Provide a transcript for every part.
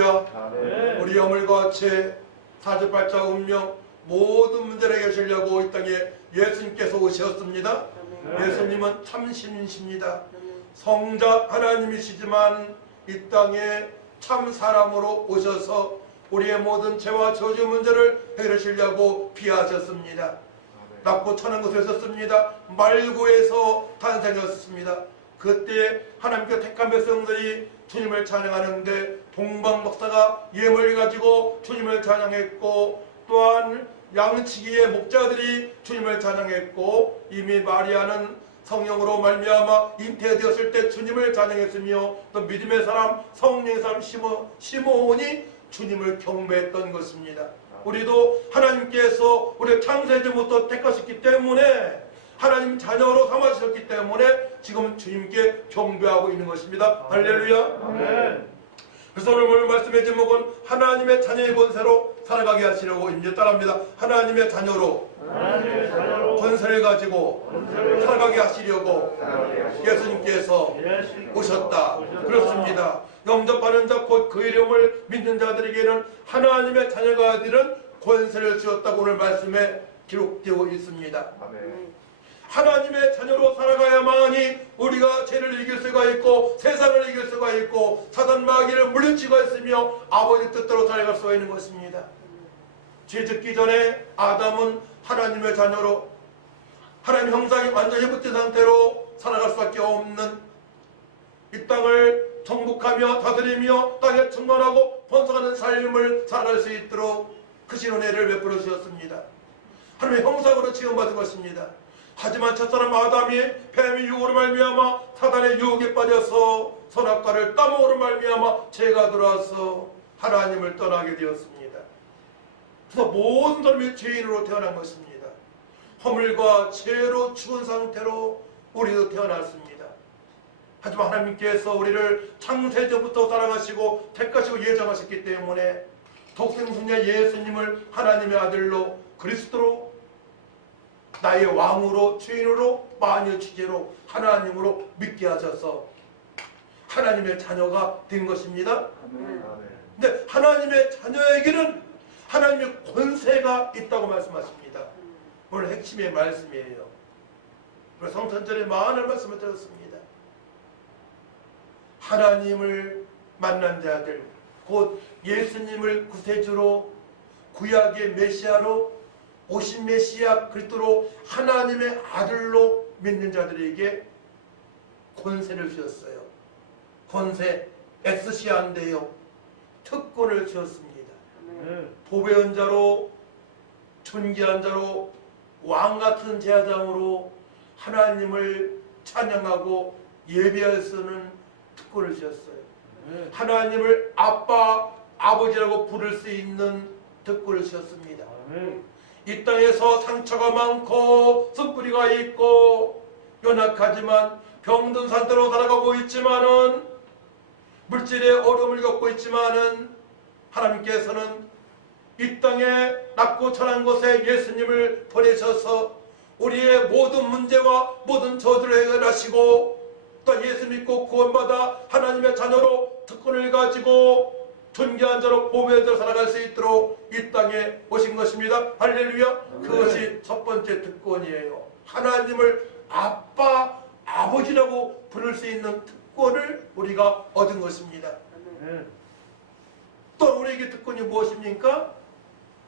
할렐루야. 우리 여물과 죄, 사주팔자 운명 모든 문제를 해결하려고 이 땅에 예수님께서 오셨습니다. 예수님은 참 신이십니다. 성자 하나님이시지만 이 땅에 참 사람으로 오셔서 우리의 모든 죄와 저주 문제를 해결하시려고 귀하셨습니다. 낮고 천한 곳에 있었습니다. 말구에서 탄생하셨습니다. 그때 하나님께 택한 백성들이 주님을 찬양하는데 동방박사가 예물을 가지고 주님을 찬양했고, 또한 양치기의 목자들이 주님을 찬양했고, 이미 마리아는 성령으로 말미암아 잉태되었을 때 주님을 찬양했으며, 또 믿음의 사람 성령의 사람 시몬이 주님을 경배했던 것입니다. 우리도 하나님께서 우리 창세전부터 택하셨기 때문에, 하나님 자녀로 삼아주셨기 때문에 지금 주님께 경배하고 있는 것입니다. 할렐루야. 아멘. 그래서 오늘 말씀의 제목은 하나님의 자녀의 권세로 살아가게 하시려고 입니다. 따라합니다. 하나님의 자녀로 권세를 가지고 살아가게 하시려고 예수님께서 오셨다. 그렇습니다. 영접하는 자 곧 그 이름을 믿는 자들에게는 하나님의 자녀가 되는 권세를 주었다고 오늘 말씀에 기록되어 있습니다. 아멘. 하나님의 자녀로 살아가야만이 우리가 죄를 이길 수가 있고, 세상을 이길 수가 있고, 사단 마귀를 물리치고 있으며 아버지 뜻대로 살아갈 수가 있는 것입니다. 죄 짓기 전에 아담은 하나님의 자녀로 하나님 형상이 완전히 붙은 상태로 살아갈 수밖에 없는, 이 땅을 정복하며 다스리며 땅에 충만하고 번성하는 삶을 살아갈 수 있도록 크신 은혜를 베풀어 주셨습니다. 하나님의 형상으로 지음받은 것입니다. 하지만 첫사람 아담이 뱀의 유혹으로 말미암아 사단의 유혹에 빠져서 선악과를 따먹으로 말미암아 죄가 들어와서 하나님을 떠나게 되었습니다. 그래서 모든 사람이 죄인으로 태어난 것입니다. 허물과 죄로 죽은 상태로 우리도 태어났습니다. 하지만 하나님께서 우리를 창세전부터 사랑하시고 택하시고 예정하셨기 때문에 독생순자 예수님을 하나님의 아들로 그리스도로 나의 왕으로 주인으로 만유 주제로 하나님으로 믿게 하셔서 하나님의 자녀가 된 것입니다. 근데 하나님의 자녀에게는 하나님의 권세가 있다고 말씀하십니다. 오늘 핵심의 말씀이에요. 우리 성탄절에 많은 말씀을 들었습니다. 하나님을 만난 자들, 곧 예수님을 구세주로 구약의 메시아로 오신 메시아 그리스도로 하나님의 아들로 믿는 자들에게 권세를 주셨어요. 권세, 엑스시아인데요. 특권을 주었습니다. 보배한 자로, 존귀한 자로, 왕같은 제사장으로 하나님을 찬양하고 예배할 수 있는 특권을 주셨어요. 하나님을 아빠, 아버지라고 부를 수 있는 특권을 주셨습니다. 이 땅에서 상처가 많고 습뿌리가 있고 연약하지만 병든 상태로 살아가고 있지만은, 물질의 어려움을 겪고 있지만은, 하나님께서는 이 땅에 낮고 천한 곳에 예수님을 보내셔서 우리의 모든 문제와 모든 저주를 해결하시고, 또 예수 믿고 구원받아 하나님의 자녀로 특권을 가지고 존귀한 자로 보배자로 살아갈 수 있도록 이 땅에 오신 것입니다. 할렐루야. 그것이 첫 번째 특권이에요. 하나님을 아빠, 아버지라고 부를 수 있는 특권을 우리가 얻은 것입니다. 또 우리에게 특권이 무엇입니까?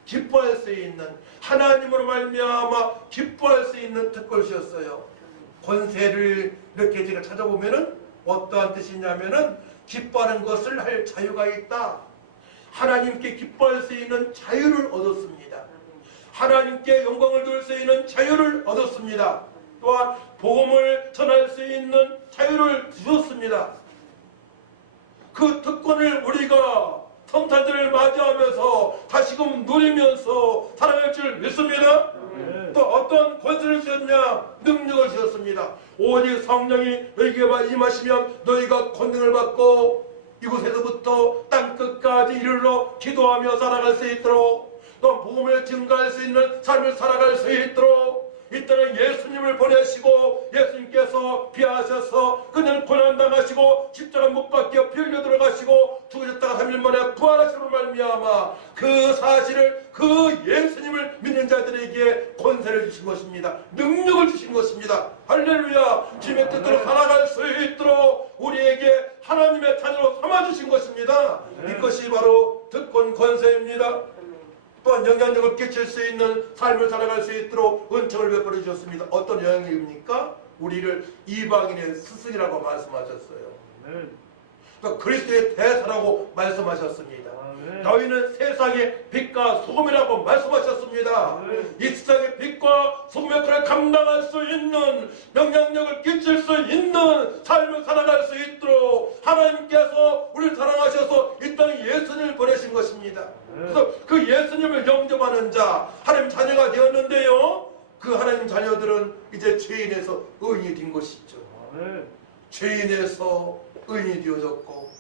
기뻐할 수 있는, 하나님으로 말미암아 기뻐할 수 있는 특권을 주셨어요. 권세를 이렇게 제가 찾아보면은 어떠한 뜻이냐면은 기뻐하는 것을 할 자유가 있다. 하나님께 기뻐할 수 있는 자유를 얻었습니다. 하나님께 영광을 돌릴 수 있는 자유를 얻었습니다. 또한 복음을 전할 수 있는 자유를 주셨습니다. 그 특권을 우리가 성탄절을 맞이하면서 다시금 누리면서 살아갈 줄 믿습니다. 또 어떤 권세를 주셨냐? 능력을 주셨습니다. 오직 성령이 너희에게 임하시면 너희가 권능을 받고 이곳에서부터 땅끝까지 이르러 기도하며 살아갈 수 있도록, 또 복음을 증가할 수 있는 삶을 살아갈 수 있도록 이 땅에 예수님을 보내시고 예수님께서 비하셔서 그는 고난당하시고 십자가 못 박혀 피 흘려 들어가시고 죽으셨다가 3일 만에 부활하심으로 말미암아 그 사실을 그 예수님을 믿는 자들에게 권세를 주신 것입니다. 능력을 주신 것입니다. 할렐루야. 주님의 뜻대로 살아갈 수 있도록 우리에게 하나님의 자녀로 삼아주신 것입니다. 이것이 바로 특권 권세입니다. 또한 영향력을 끼칠 수 있는 삶을 살아갈 수 있도록 은총을 베풀어 주셨습니다. 어떤 영향력입니까? 우리를 이방인의 스승이라고 말씀하셨어요. 또 그리스도의 대사라고 말씀하셨습니다. 너희는 세상의 빛과 소금이라고 말씀하셨습니다. 이 세상의 빛과 소금의 역할을 감당할 수 있는 영향력을 끼칠 수 있는 삶을 살아갈 수 있도록 하나님께서 우리를 사랑하셔서 이 땅에 예수님을 보내신 것입니다. 그래서 그 예수님을 영접하는 자 하나님 자녀가 되었는데요, 그 하나님 자녀들은 이제 죄인에서 의인이 된 것이죠. 죄인에서 의인이 되어졌고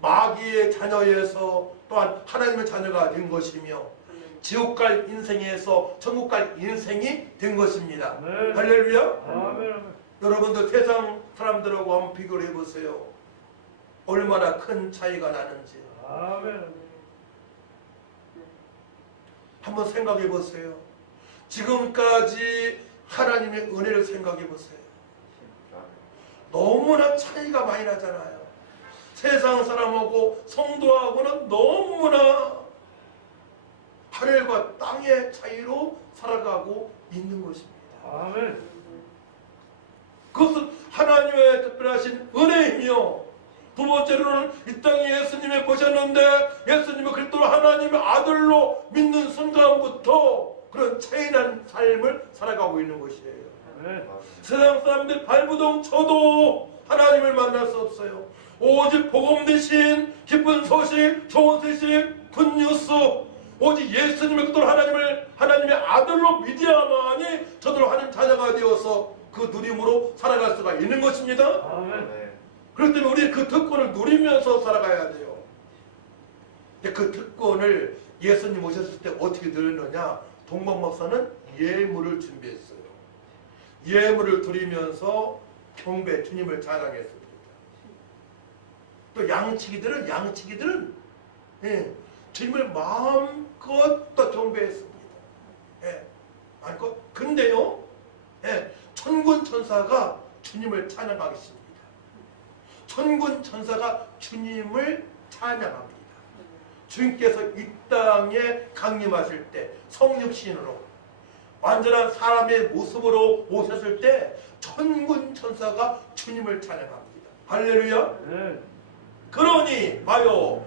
마귀의 자녀에서 또한 하나님의 자녀가 된 것이며 지옥 갈 인생에서 천국 갈 인생이 된 것입니다. 할렐루야. 여러분들 세상 사람들하고 한번 비교를 해보세요. 얼마나 큰 차이가 나는지 한번 생각해 보세요. 지금까지 하나님의 은혜를 생각해 보세요. 너무나 차이가 많이 나잖아요. 세상 사람하고 성도하고는 너무나 하늘과 땅의 차이로 살아가고 있는 것입니다. 아멘. 그것은 하나님의 특별하신 은혜이며, 두 번째로는 이 땅에 예수님을 보셨는데 예수님을 그리스도 하나님의 아들로 믿는 순간부터 그런 차이난 삶을 살아가고 있는 것이에요. 아멘. 세상 사람들 발부동 쳐도 하나님을 만날 수 없어요. 오직 복음 대신 기쁜 소식, 좋은 소식, 굿뉴스, 오직 예수님의 그들 하나님의 아들로 믿어야만이 저들로 하나님 자녀가 되어서 그 누림으로 살아갈 수가 있는 것입니다. 아멘. 그렇기 때문에 우리 그 특권을 누리면서 살아가야 돼요. 그 특권을 예수님 오셨을 때 어떻게 누렸느냐? 동방 목사는 예물을 준비했어요. 예물을 드리면서 경배, 주님을 찬양했습니다. 또 양치기들은 주님을 마음껏 또 경배했습니다. 마음껏. 근데요, 천군 천사가 주님을 찬양하겠습니다. 천군 천사가 주님을 찬양합니다. 주님께서 이 땅에 강림하실 때 성육신으로 완전한 사람의 모습으로 오셨을 때 천군 천사가 주님을 찬양합니다. 할렐루야. 그러니 봐요,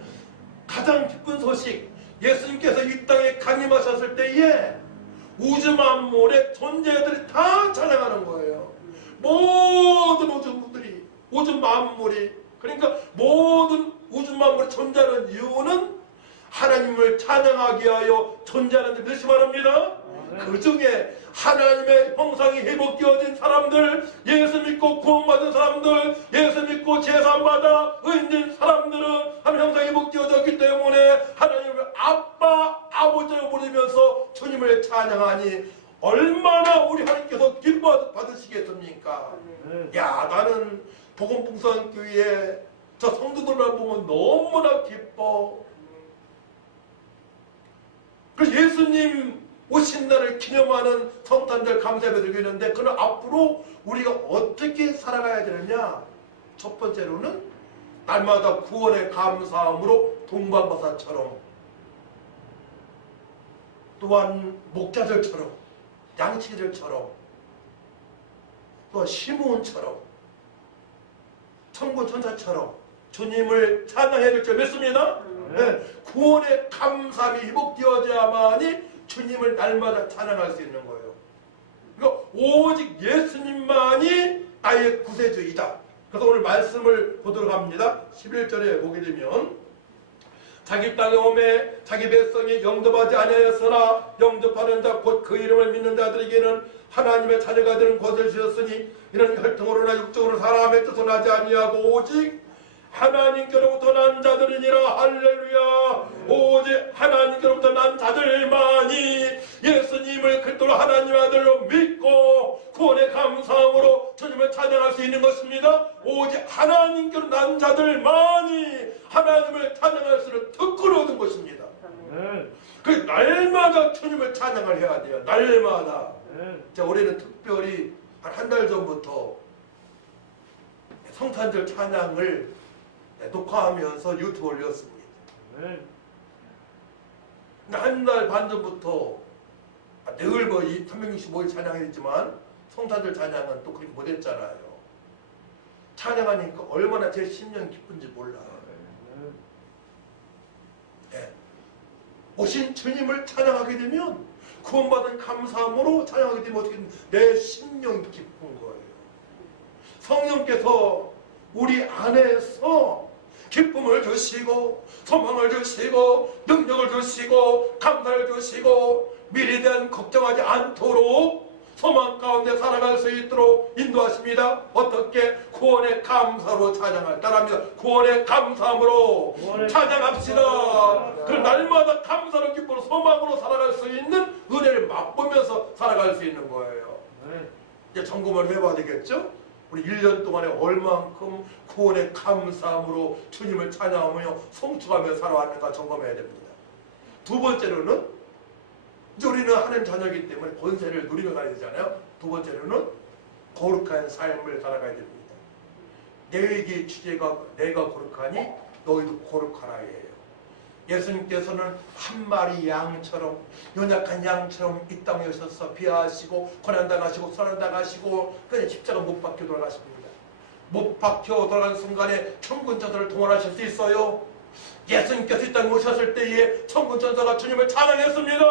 가장 기쁜 소식, 예수님께서 이 땅에 강림하셨을 때에 우주 만물의 존재들이 다 찬양하는 거예요. 모든 우주들이, 우주 만물이, 그러니까 모든 우주 만물이 존재하는 이유는 하나님을 찬양하게 하여 존재하는 뜻이 말합니다. 그 중에 하나님의 형상이 회복되어진 사람들, 예수 믿고 구원받은 사람들, 예수 믿고 제사받아 의인된 사람들은 하나님 형상이 회복되어졌기 때문에 하나님을 아빠, 아버지로 부르면서 주님을 찬양하니 얼마나 우리 하나님께서 기뻐 받으시겠습니까? 야, 나는 복음풍성교회 저 성도들만 보면 너무나 기뻐. 그래서 예수님 오신 날을 기념하는 성탄절 감사예배 드리고 있는데, 그는 앞으로 우리가 어떻게 살아가야 되느냐? 첫 번째로는 날마다 구원의 감사함으로 동방박사처럼, 또한 목자들처럼, 양치기들처럼, 또 시므온처럼, 천군 천사처럼 주님을 찬양해야 될 줄 믿습니다. 구원의 감사함이 회복되어져야만이 주님을 날마다 찬양할 수 있는 거예요. 그러니까 오직 예수님만이 나의 구세주이다. 그래서 오늘 말씀을 보도록 합니다. 11절에 보게 되면, 자기 땅에 오매 자기 백성이 영접하지 아니하였으나 영접하는 자 곧 그 이름을 믿는 자들에게는 하나님의 자녀가 되는 것을 주셨으니 이는 혈통으로나 육적으로 사람의 뜻을 하지 아니하고 오직 하나님께로부터 난 자들이니라. 할렐루야. 오직 하나님께로부터 난 자들만이 예수님을 그리스도로 하나님 아들로 믿고 구원에 감사함으로 주님을 찬양할 수 있는 것입니다. 오직 하나님께로 난 자들만이 하나님을 찬양할 수를 특권을 얻은 것입니다. 그 날마다 주님을 찬양을 해야 돼요. 날마다. 자, 올해는 특별히 한 달 전부터 성탄절 찬양을 녹화하면서 유튜브 올렸습니다. 한 달 반 전부터 늘 뭐 365일 찬양했지만 성탄절 찬양은 또 그렇게 못했잖아요. 찬양하니까 얼마나 제 심령이 기쁜지 몰라요. 네. 오신 주님을 찬양하게 되면 구원받은 감사함으로 찬양하게 되면 어떻게 내 심령이 기쁜 거예요. 성령께서 우리 안에서 기쁨을 주시고 소망을 주시고 능력을 주시고 감사를 주시고 미래에 대한 걱정하지 않도록 소망 가운데 살아갈 수 있도록 인도하십니다. 어떻게? 구원의 감사로 찬양할 따라합니다. 구원의 감사함으로 찬양합시다. 그 날마다 감사로 기쁨으로 소망으로 살아갈 수 있는 은혜를 맛보면서 살아갈 수 있는 거예요. 이제 점검을 해봐야 되겠죠? 우리 1년 동안에 얼만큼 구원의 감사함으로 주님을 찬양하며 송축하며 살아왔는가 점검해야 됩니다. 두 번째로는 이제 우리는 하나님 자녀이기 때문에 권세를 누리며 가야 되잖아요. 두 번째로는 거룩한 삶을 살아가야 됩니다. 내게 주제가 내가 거룩하니 너희도 거룩하라예요. 예수님께서는 한 마리 양처럼 연약한 양처럼 이 땅에 오셔서 비하하시고 고난당하시고 선한당하시고 그냥 십자가 못 박혀 돌아가십니다. 못 박혀 돌아가는 순간에 천군천사를 동원하실 수 있어요. 예수님께서 이 땅에 오셨을 때에 천군천사가 주님을 찬양했습니다.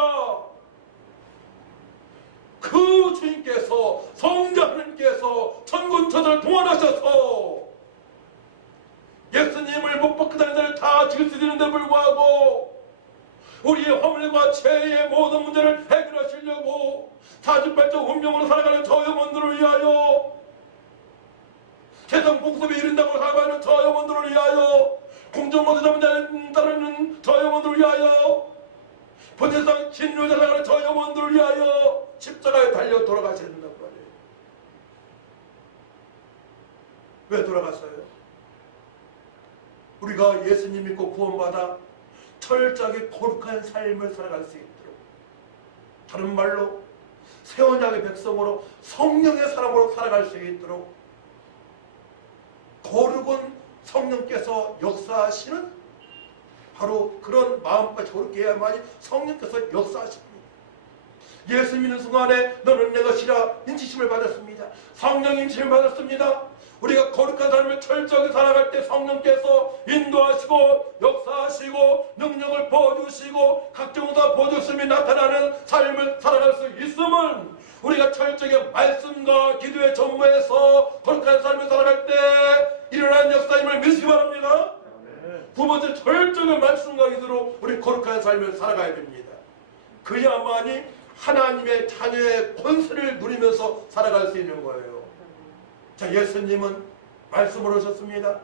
그 주님께서 성자 하나님께서 천군천사를 동원하셔서 예수님을 못 박혀 다니는 자를 다 죽일 수 있는데 불구하고 우리의 허물과 죄의 모든 문제를 해결하시려고 사주팔적 운명으로 살아가는 저 영혼들을 위하여 세상 복습에 이른다고 살아가는 저 영혼들을 위하여 공정모두 잡는 따르는 저 영혼들을 위하여 본세상 진리를 살아가는 저 영혼들을 위하여 십자가에 달려 돌아가셔야 된다고 말해요. 왜 돌아갔어요? 우리가 예수님 믿고 구원받아 철저하게 거룩한 삶을 살아갈 수 있도록, 다른 말로 새 언약의 백성으로 성령의 사람으로 살아갈 수 있도록 거룩은 성령께서 역사하시는 바로 그런 마음까지 거룩게 해야만이 성령께서 역사하십니다. 예수 믿는 순간에 너는 내 것이라 인치심을 받았습니다. 성령 인치심을 받았습니다. 우리가 거룩한 삶을 철저하게 살아갈 때 성령께서 인도하시고 역사하시고 능력을 부어주시고 각종 다 부어주심이 나타나는 삶을 살아갈 수 있음은 우리가 철저하게 말씀과 기도의 전부에서 거룩한 삶을 살아갈 때 일어나는 역사임을 믿으시기 바랍니다. 두 번째, 철저하게 말씀과 기도로 우리 거룩한 삶을 살아가야 됩니다. 그야만이 하나님의 자녀의 권세를 누리면서 살아갈 수 있는 거예요. 자, 예수님은 말씀으로 오셨습니다.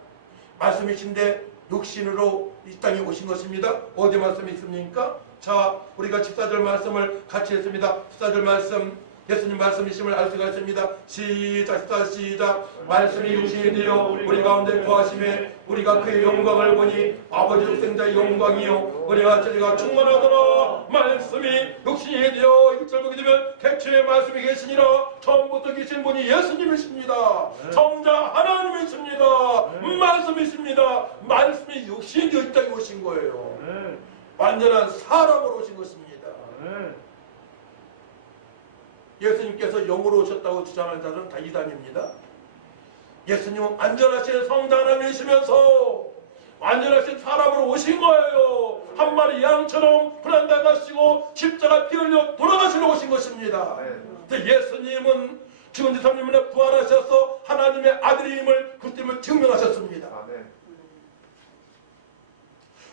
말씀이신데 육신으로 이 땅에 오신 것입니다. 어디 말씀이 있습니까? 자, 우리가 14절 말씀을 같이 했습니다. 14절 말씀, 예수님 말씀이심을 알 수가 있습니다. 시작. 말씀이 육신이 되어 우리 가운데 거하심에 우리가 그의 영광을 보니 아버지 독생자의 영광이요 우리가 저리가 충만하더라. 말씀이 육신이 되어 6절 보게 되면 객체의 말씀이 계시니라. 처음부터 계신 분이 예수님이십니다. 성자 하나님이십니다. 말씀이십니다. 말씀이 육신이 되어 이 땅에 오신 거예요. 완전한 사람으로 오신 것입니다. 예수님께서 영으로 오셨다고 주장하는 자들은 다 이단입니다. 예수님은 완전하신 성자 하나님이시면서 완전하신 사람으로 오신 거예요. 한 마리 양처럼 불안당하시고 십자가 피 흘려 돌아가시러 오신 것입니다. 예수님은 죽은 지 3일 만에 부활하셔서 하나님의 아들임을 그때문에 증명하셨습니다.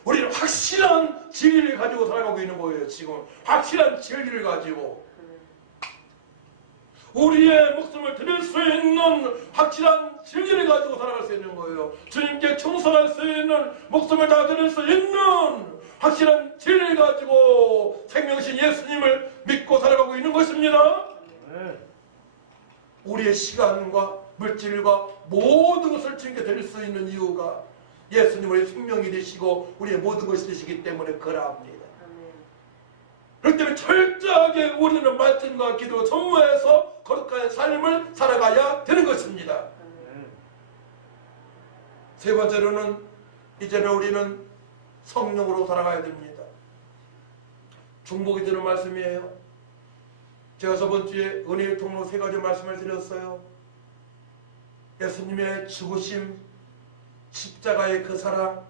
우리는 확실한 진리를 가지고 살아가고 있는 거예요. 지금 확실한 진리를 가지고 우리의 목숨을 드릴 수 있는 확실한 진리를 가지고 살아갈 수 있는 거예요. 주님께 충성할 수 있는, 목숨을 다 드릴 수 있는 확실한 진리를 가지고 생명신 예수님을 믿고 살아가고 있는 것입니다. 우리의 시간과 물질과 모든 것을 주님께 드릴 수 있는 이유가 예수님 우리의 생명이 되시고 우리의 모든 것이 되시기 때문에 그러합니다. 그렇기 때문에 철저하게 우리는 말씀과 기도 전무해서 거룩한 삶을 살아가야 되는 것입니다. 세 번째로는 이제는 우리는 성령으로 살아가야 됩니다. 중복이 되는 말씀이에요. 제가 저번 주에 은혜의 통로 세 가지 말씀을 드렸어요. 예수님의 죽으심, 십자가의 그 사랑,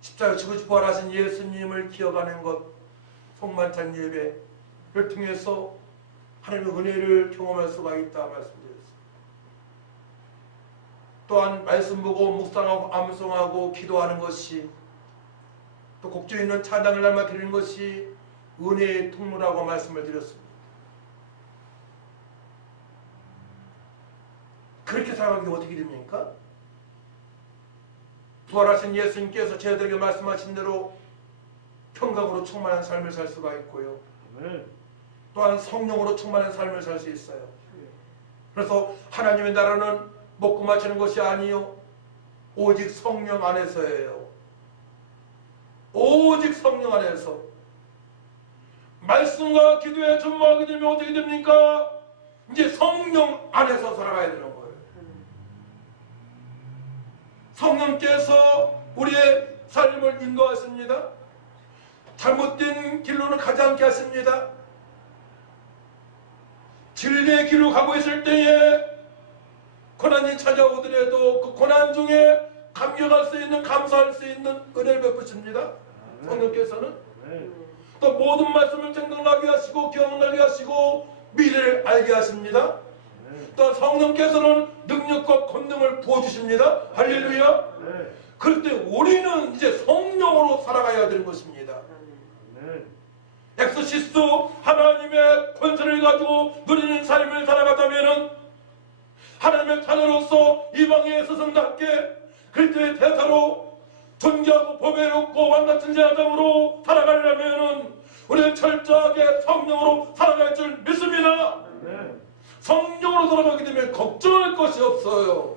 십자가 죽으시고 부활하신 예수님을 기억하는 것, 송만찬 예배를 통해서 하나님의 은혜를 경험할 수가 있다 말씀드렸어요. 또한 말씀 보고 묵상하고 암송하고 기도하는 것이, 또 곡조 있는 찬양을 날마 드리는 것이 은혜의 통로라고 말씀을 드렸습니다. 그렇게 살아가기 어떻게 됩니까? 부활하신 예수님께서 저희들에게 말씀하신 대로 평강으로 충만한 삶을 살 수가 있고요. 또한 성령으로 충만한 삶을 살 수 있어요. 그래서 하나님의 나라는 먹고 마시는 것이 아니요 오직 성령 안에서예요. 오직 성령 안에서. 말씀과 기도에 전무하게 되면 어떻게 됩니까? 이제 성령 안에서 살아가야 되는 거예요. 성령께서 우리의 삶을 인도하십니다. 잘못된 길로는 가지 않게 하십니다. 진리의 길로 가고 있을 때에 고난이 찾아오더라도 그 고난 중에 감격할 수 있는, 감사할 수 있는 은혜를 베푸십니다. 성령께서는 또 모든 말씀을 생각나게 하시고 기억나게 하시고 미래를 알게 하십니다. 또 성령께서는 능력과 권능을 부어주십니다. 할렐루야. 그럴 때 우리는 이제 성령으로 살아가야 되는 것입니다. 엑소시스트 하나님의 권세를 가지고 누리는 삶을 살아가자면은 하나님의 자녀로서 이방의 스승답게 그리스도의 대사로 존귀하고 보배롭고 왕같은 제사장으로 살아가려면은 우리는 철저하게 성령으로 살아갈 줄 믿습니다. 성령으로 살아가게 되면 걱정할 것이 없어요.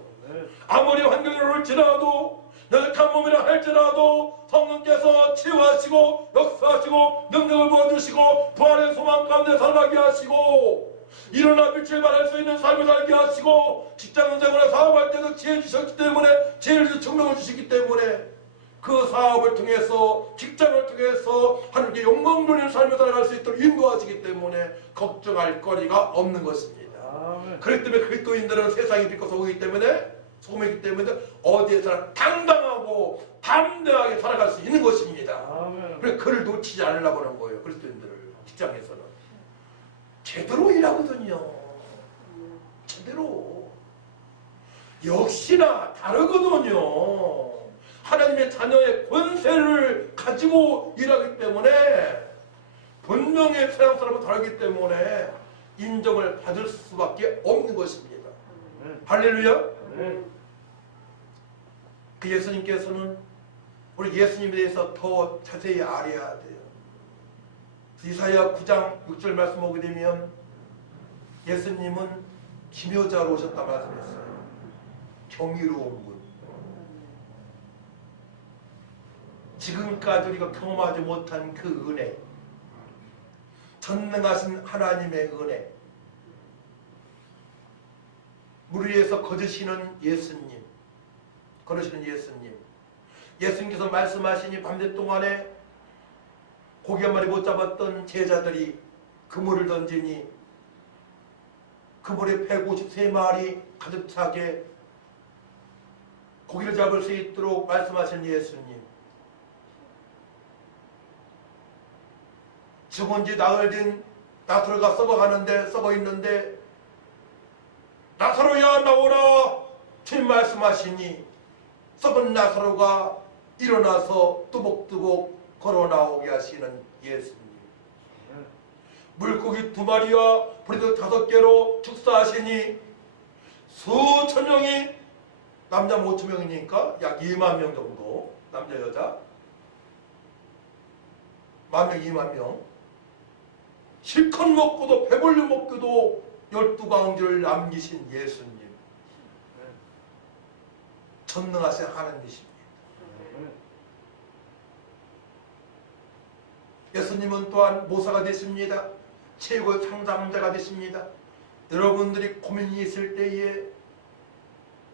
아무리 환경이 어려울지라도 연약한 몸이라 할지라도 성령께서 치유하시고 역사하시고 능력을 부어주시고 부활의 소망 가운데 살아가게 하시고 일어나 빛을 발할 수 있는 삶을 살게 하시고 직장생활에 사업할 때도 지혜 주셨기 때문에 지혜를 증명을 주시기 때문에 그 사업을 통해서 직장을 통해서 하나님께 영광 돌리는 삶을 살아갈 수 있도록 인도하시기 때문에 걱정할 거리가 없는 것입니다. 그렇기 때문에 그리스도인들은 세상이 비춰서 오기 때문에 소금이기 때문에 어디에서나 당당하고 담대하게 살아갈 수 있는 것입니다. 그래서 그를 놓치지 않으려고 하는 거예요. 그리스도인들을 직장에서는 제대로 일하거든요. 제대로. 역시나 다르거든요. 하나님의 자녀의 권세를 가지고 일하기 때문에 분명히 세상 사람은 다르기 때문에 인정을 받을 수밖에 없는 것입니다. 할렐루야. 그 예수님께서는 우리 예수님에 대해서 더 자세히 알아야 돼요. 이사야 9장 6절 말씀 보게 되면 예수님은 기묘자로 오셨다 말씀했어요. 경이로운 분. 지금까지 우리가 경험하지 못한 그 은혜, 전능하신 하나님의 은혜, 물 위에서 거주시는 예수님, 걸으시는 예수님, 예수님께서 말씀하시니 밤새 동안에 고기 한 마리 못 잡았던 제자들이 그물을 던지니 그물에 153마리 가득 차게 고기를 잡을 수 있도록 말씀하신 예수님, 죽은 지 나흘 된 나사로가 썩어 있는데 나사로야 나오라 주님 말씀하시니 썩은 나사로가 일어나서 뚜벅뚜벅 걸어 나오게 하시는 예수님, 물고기 2마리와 보리떡 5개로 축사하시니 수천 명이 남자 5천 명이니까 약 2만 명 정도 남자 여자 1만 명 2만 명 실컷 먹고도 배불리 먹고도 12광주를 남기신 예수님 전능하신 하나님이십니다. 예수님은 또한 모사가 되십니다. 최고의 상담자가 되십니다. 여러분들이 고민이 있을 때에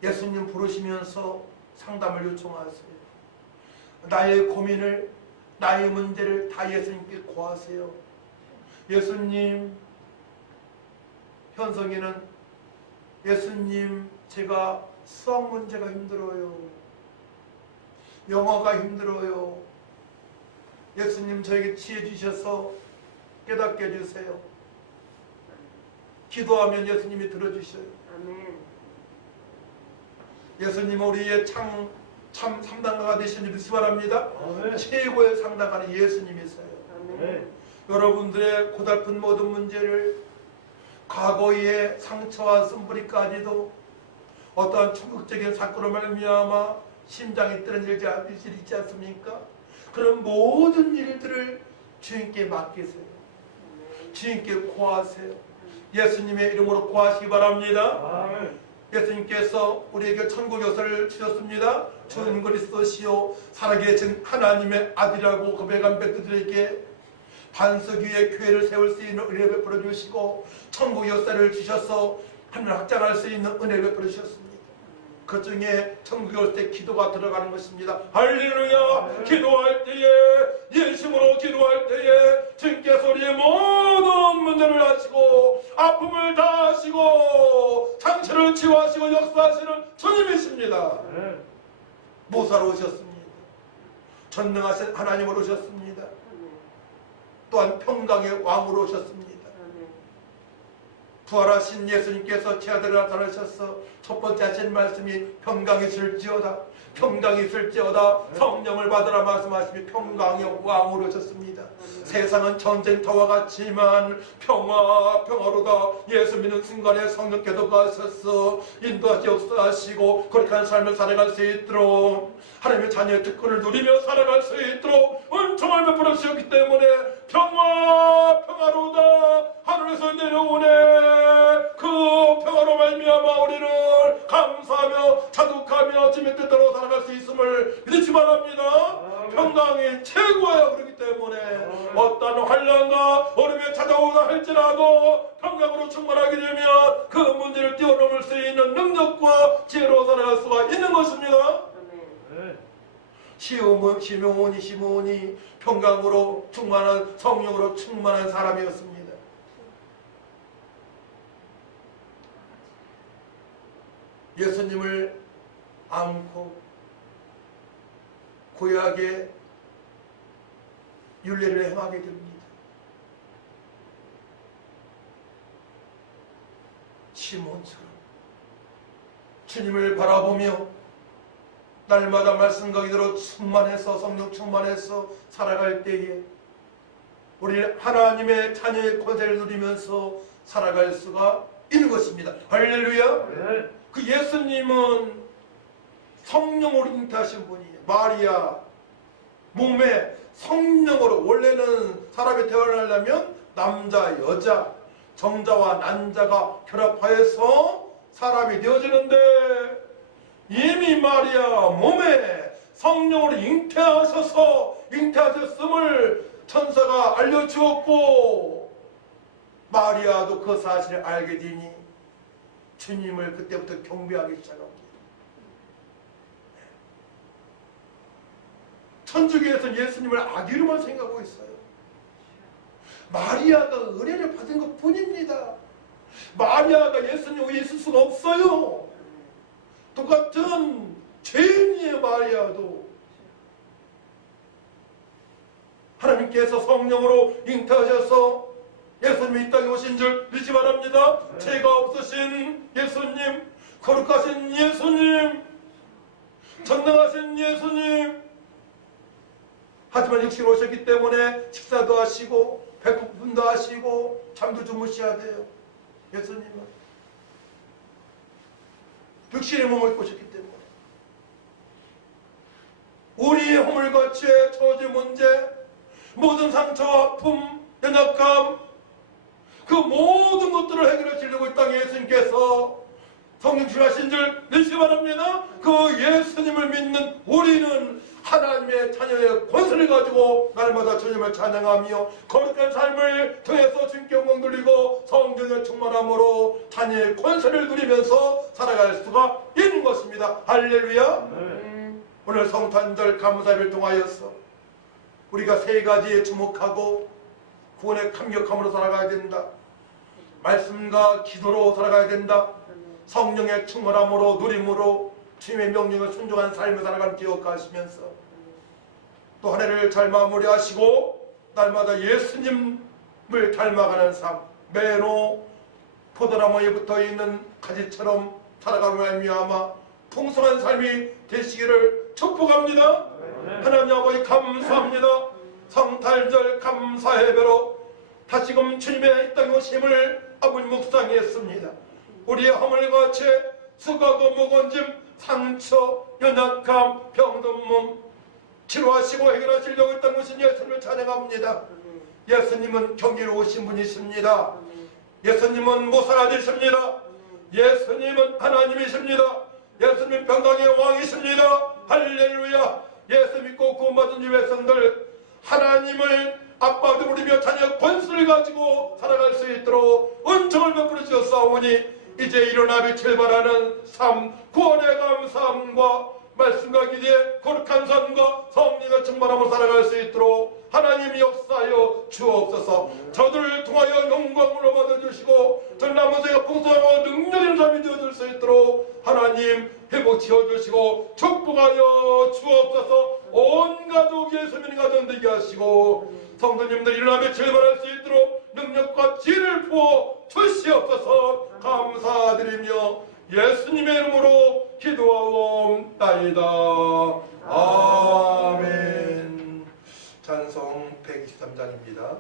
예수님 부르시면서 상담을 요청하세요. 나의 고민을 나의 문제를 다 예수님께 고하세요. 예수님, 현성이는 예수님 제가 수학 문제가 힘들어요. 영어가 힘들어요. 예수님 저에게 지혜 주셔서 깨닫게 해주세요. 기도하면 예수님이 들어주셔요. 아멘. 예수님 우리의 참 상담가가 되시니 믿으시 바랍니다. 아멘. 최고의 상담가는 예수님이세요. 아멘. 여러분들의 고달픈 모든 문제를 과거의 상처와 쓴뿌리까지도 어떠한 충격적인 사건으로 말미암아 심장이 뜨는일지 있지 않습니까? 그런 모든 일들을 주님께 맡기세요. 주님께 고하세요. 예수님의 이름으로 고하시기 바랍니다. 아멘. 예수님께서 우리에게 천국 역사를 주셨습니다. 주는 그리스도시요 살아계신 하나님의 아들이라고 고백한 백들에게 반석 위에 교회를 세울 수 있는 은혜를 베풀어 주시고 천국 역사를 주셔서 하늘 확장할 수 있는 은혜를 베풀어 주셨습니다. 그 중에 천국에 올 때 기도가 들어가는 것입니다. 할렐루야. 기도할 때에 예수님으로 기도할 때에 주님께서 우리의 모든 문제를 하시고 아픔을 다 하시고 상처를 치유하시고 역사하시는 주님이십니다. 모사로 오셨습니다. 전능하신 하나님으로 오셨습니다. 또한 평강의 왕으로 오셨습니다. 부활하신 예수님께서 제 아들을 나타나셔서 첫 번째 하신 말씀이 평강이 있을지어다. 평강이 있을지어다. 성령을 받으라 말씀하시며 평강의 왕으로 오셨습니다. 세상은 전쟁터와 같지만 평화로다. 예수 믿는 순간에 성령께서 가셔서 인도하시 역사하시고 거룩한 삶을 살아갈 수 있도록 하나님의 자녀의 특권을 누리며 살아갈 수 있도록 은총을 베풀어 주셨기 때문에 평화로다. 하늘에서 내려오네. 그 평화로 말미암아 우리를 감사하며 자독하며 주님의 뜻대로 살아갈 수 있음을 믿으시 바랍니다. 평강이 최고예요. 그렇기 때문에 어떤 환난과 어려움이 찾아오다 할지라도 평강으로 충만하게 되면 그 문제를 뛰어넘을 수 있는 능력과 지혜로 살아갈 수가 있는 것입니다. 시므온이 평강으로 충만한 성령으로 충만한 사람이었습니다. 예수님을 안고 고약의 율례를 행하게 됩니다. 시몬처럼 주님을 바라보며 날마다 말씀 거기대로 충만해서 성령 충만해서 살아갈 때에 우리 하나님의 자녀의 권세를 누리면서 살아갈 수가 있는 것입니다. 할렐루야. 네. 그 예수님은 성령으로 잉태하신 분이에요. 마리아 몸에 성령으로, 원래는 사람이 태어나려면 남자 여자 정자와 난자가 결합하여서 사람이 되어지는데 이미 마리아 몸에 성령으로 잉태하셨음을 천사가 알려주었고 마리아도 그 사실을 알게 되니 주님을 그때부터 경배하기 시작합니다. 천주교에서는 예수님을 아기로만 생각하고 있어요. 마리아가 은혜를 받은 것 뿐입니다. 마리아가 예수님 위에 있을 수가 없어요. 똑같은 죄인이에요. 마리아도 하나님께서 성령으로 잉태하셔서 예수님이 이 땅에 오신 줄 믿지 바랍니다. 죄가 없으신 예수님, 거룩하신 예수님, 전능하신 예수님. 하지만 육신으로 오셨기 때문에 식사도 하시고 배고픔도 하시고 잠도 주무셔야 돼요. 예수님은 육신의 몸을 입고 오셨기 때문에 우리의 허물과치의 처지 문제, 모든 상처, 아픔, 연약함, 그 모든 것들을 해결해 주려고 이 땅에 예수님께서 성령 출하신 줄 믿으시기 바랍니다. 그 예수님을 믿는 우리는 하나님의 자녀의 권세를 가지고 날마다 주님을 찬양하며 거룩한 삶을 통해서 주님께 영광 돌리고 성령의 충만함으로 자녀의 권세를 누리면서 살아갈 수가 있는 것입니다. 할렐루야. 오늘 성탄절 감사를 통하여서 우리가 세 가지에 주목하고 구원의 감격함으로 살아가야 된다. 말씀과 기도로 살아가야 된다. 성령의 충만함으로 누림으로 주님의 명령을 순종한 삶을 살아가는 기억하시면서 또 한 해를 잘 마무리하시고 날마다 예수님을 닮아가는 삶, 매너 포도나무에 붙어있는 가지처럼 살아가며 말미암아 풍성한 삶이 되시기를 축복합니다. 하나님 아버지 감사합니다. 성탄절 감사 예배로 다시금 주님의 이 땅에 오심을 아버지 묵상했습니다. 우리의 허물과 죄, 수고하고 무거운짐, 상처, 연약함, 병든 몸 치료하시고 해결하시려고 이 땅에 오신 예수님을 찬양합니다. 예수님은 경이로우신 분이십니다. 예수님은 모사가 되십니다. 예수님은 하나님이십니다. 예수님은 평강의 왕이십니다. 할렐루야. 예수 믿고 구원받은 이 백성들 하나님을 아빠도 부르며 자녀 권세를 가지고 살아갈 수 있도록 은총을 베풀어 주셨사오니 이제 일어나 빛을 발하는 삶, 구원의 감사함과 말씀과 기대의 거룩한 삶과 성령의 충만함으로 살아갈 수 있도록 하나님이 역사하여 주옵소서. 저들을 통하여 영광으로 받아주시고 저 남은 생가 풍성하고 능력있는 삶이 되어줄 수 있도록 하나님 회복 지어주시고 축복하여 주옵소서. 온 가족 예수님이 가정되게 하시고 성도님들 일어나 빛을 발할 수 있도록 능력과 지혜를 부어 주시옵소서. 감사드리며 예수님의 이름으로 기도하옵나이다. 아멘. 찬송 123장입니다.